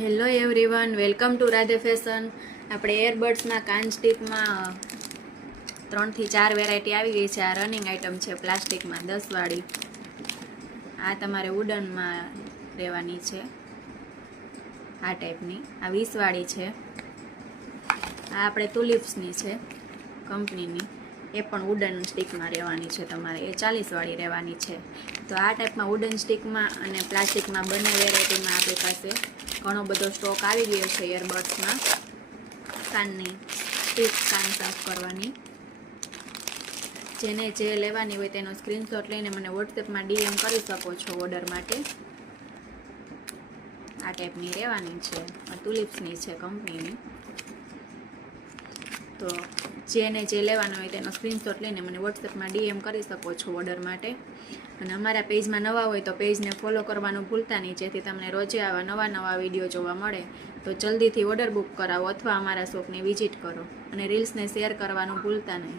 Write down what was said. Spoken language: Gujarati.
Hello everyone, welcome to Radhe fashion. આપણે એરબડ્સમાં કાન સ્ટીકમાં 3 થી 4 વેરાયટી આવી ગઈ છે. આ રનિંગ આઇટમ છે પ્લાસ્ટિકમાં 10 વાળી. આ તમારે વુડનમાં રહેવાની છે, આ ટાઈપની. આ 20 વાળી છે. આ આપણે તુલિપ્સની છે કંપનીની, એ પણ વુડન સ્ટીકમાં રહેવાની છે તમારે. એ 40 વાળી રહેવાની છે. તો આ ટાઈપમાં વુડન સ્ટીકમાં અને પ્લાસ્ટિકમાં બંને વેરાયટીમાં આપણી પાસે ઘણો બધો સ્ટોક આવી ગયો છે એરબડ્સમાં. કાનની સ્ટીક, કાન સાફ કરવાની. જેને જે લેવાની હોય તેનો સ્ક્રીનશોટ લઈને મને વોટ્સએપમાં ડીએમ કરી શકો છો ઓર્ડર માટે. આ ટાઈપની રહેવાની છે, તુલિપ્સની છે કંપનીની. તો જેને જે લેવાનું હોય તેનો સ્ક્રીનશોટ લઈને મને વોટ્સએપમાં ડીએમ કરી શકો છો ઓર્ડર માટે. અને અમારા પેજમાં નવા હોય તો પેજને ફોલો કરવાનું ભૂલતા નહીં, જેથી તમને રોજે આવા નવા વિડીયો જોવા મળે. તો જલ્દીથી ઓર્ડર બુક કરાવો અથવા અમારા શોપની વિઝિટ કરો અને રીલ્સને શેર કરવાનું ભૂલતા નહીં.